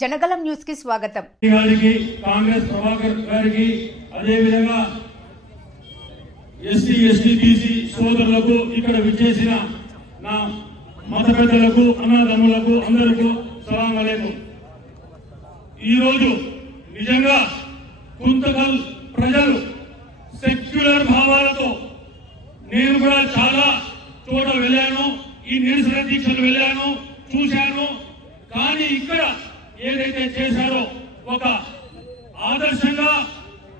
జనగలం న్యూస్కి స్వాగతం గారికి కాంగ్రెస్ ప్రభాకర్ గారికి అదేవిధంగా ఎస్సీ ఎస్టీ బీసీ సోదరులకు ఇక్కడ విచ్చేసిన నా మత పెద్దలకు అన్నదమ్ములకు అందరికీ సలాం అలేకు. ఈరోజు నిజంగా కుంతకల్ ప్రజలు సెక్యులర్ భావాలతో నేను కూడా చాలా చోట వెళ్ళాను ఈ నిరసన దీక్షలు వెళ్ళాను చూశాను. కానీ ఇక్కడ ఏదైతే చేశారో ఒక ఆదర్శంగా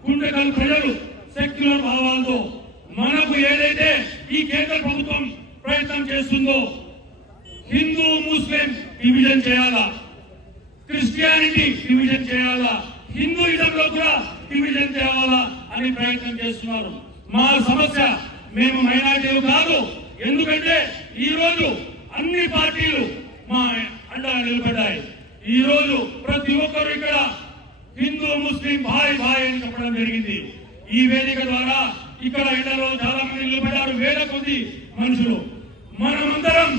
గుండెకల్ ప్రజలు సెక్యులర్ భావాలతో మనకు ఏదైతే ఈ కేంద్ర ప్రభుత్వం ప్రయత్నం చేస్తుందో హిందూ ముస్లిం డివిజన్ చేయాలా? క్రిస్టియానిటీ డివిజన్ చేయాలా? హిందూయిజంలో కూడా డివిజన్ తేవాలా అని ప్రయత్నం చేస్తున్నారు. మా సమస్య మేము మైనార్టీలు కాదు. ఎందుకంటే ఈ రోజు అన్ని పార్టీలు మా అండగా నిలబడ్డాయి ఈ రోజు ప్రతి ఒక్కరు ఇక్కడ హిందూ ముస్లిం భాయ్ భాయ్ అని చెప్పడం జరిగింది. ఈ వేదిక ద్వారా ఇక్కడ ఇళ్ళలో చాలా మంది నిలబడ్డారు వేల కొద్ది మనుషులు. మనమందరం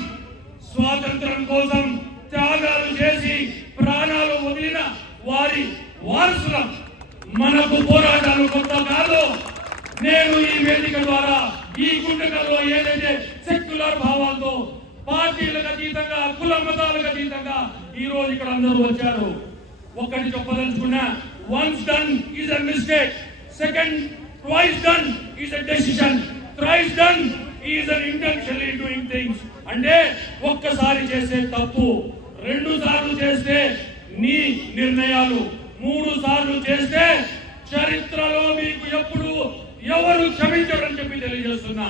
స్వాతంత్రం కోసం త్యాగాలు చేసి ప్రాణాలు వదిలిన వారి వారసులం. మనకు పోరాటాలు కొత్త కాదు. నేను ఈ వేదిక ద్వారా ఈ గుండెలలో ఏదైతే సెక్యులర్ భావాలతో పార్టీలకు అతీతంగా కుల మతాలకు అతీతంగా ఈ రోజు ఇక్కడ అందరూ వచ్చారు. ఒక్కటి చెప్పదలుచుకున్నా once done is a mistake second twice done is a decision thrice done is an intentionally doing things అంటే ఒక్కసారి చేసే తప్పు రెండు సార్లు చేస్తే నీ నిర్ణయాలు మూడు సార్లు చేస్తే చరిత్రలో మీకు ఎప్పుడు ఎవరు క్షమించడం చెప్పి తెలియజేస్తున్నా.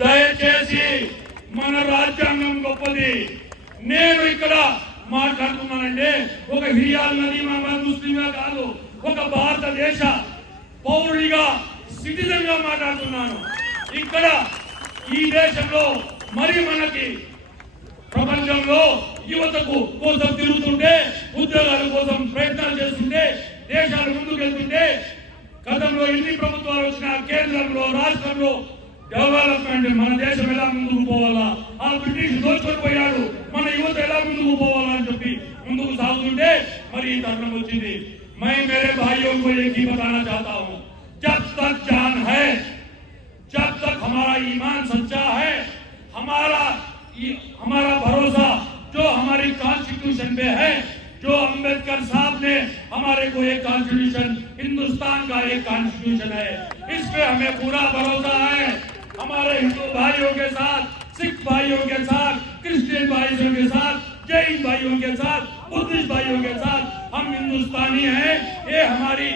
దయచేసి మన రాజ్యాంగం గొప్పది. నేను ఇక్కడ మాట్లాడుతున్నానంటే ఒక హియాల్ మన ముస్లింగా కాదు ఒక భారతదేశ పౌరుడిగా సిటిజన్గా మాట్లాడుతున్నాను. ఇక్కడ ఈ దేశంలో మరి మనకి ప్రపంచంలో యువతకు కోసం తిరుగుతుంటే ఉద్యోగాల కోసం ప్రయత్నాలు చేస్తుంటే దేశాలు ముందుకు వెళ్తుంటే గతంలో ఎన్ని ప్రభుత్వాలు వచ్చినా కేంద్రంలో రాష్ట్రంలో డెవలప్మెంట్ మన దేశం ఎలా ముందుకు పోవాలా ఆ బ్రిటిష్ దోచుకొని పోయాడు మన యువత ఎలా ముందుకు పోవాలా అని చెప్పి ముందుకు సాగుతుంటే మరి ఈ తరుణం వచ్చింది मैं मेरे भाइयों को एक ही बताना चाहता हूँ जब तक जान है जब तक हमारा ईमान सच्चा है हमारा ये- हमारा भरोसा जो हमारी कॉन्स्टिट्यूशन में है जो अंबेडकर साहब ने हमारे को एक कॉन्स्टिट्यूशन हिंदुस्तान का एक कॉन्स्टिट्यूशन है इस पे हमें पूरा भरोसा है हमारे हिंदू भाइयों के साथ, सिख भाइयों के साथ, क्रिश्चियन भाइयों के साथ, जैन भाइयों के साथ, बुद्धिस्ट भाइयों के साथ हम हिंदुस्तानी हैं। ये हमारी,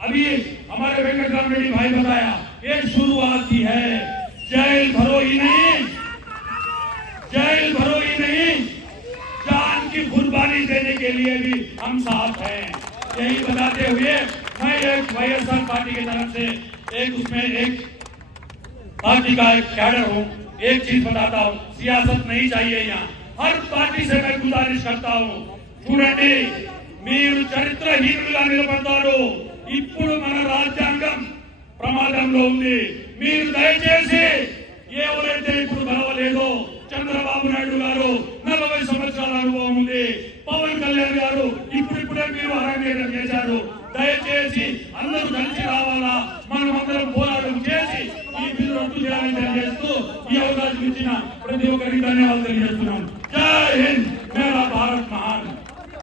अभी हमारे वेंकट राम रेड्डी भाई बताया, ये शुरुआत की है। जेल भरो ही नहीं। जेल भरो ही नहीं। जान की कुर्बानी देने के लिए भी हम साथ हैं। यही बताते हुए मैं एक वाईएसआर पार्टी की तरफ़ से एक उसमें एक पार्टी का एक कैडर हूँ एक चीज बताता हूँ सियासत नहीं चाहिए यहाँ हर पार्टी से मैं गुजारिश करता हूँ చూడండి మీరు చరిత్రహీనులుగా నిలబడతారు ఇప్పుడు మన రాజ్యాంగం ప్రమాదంలో ఉంది మీరు దయచేసి ఎవరైతే ఇప్పుడు కలవలేదో చంద్రబాబు నాయుడు గారు నలభై సంవత్సరాల అనుభవం ఉంది పవన్ కళ్యాణ్ గారు ఇప్పుడిప్పుడే మీరు అరంగేటం చేశారు దయచేసి అందరూ కలిసి రావాలా మనం అందరం పోరాటం చేసి ఈ బిల్లు రద్దు చేయాలని తెలియజేస్తూ ఈ అవకాశం ఇచ్చిన ప్రతి ఒక్కరికి ధన్యవాదాలు తెలియజేస్తున్నాం జై హింద్ మేరా భారత్ మహాన్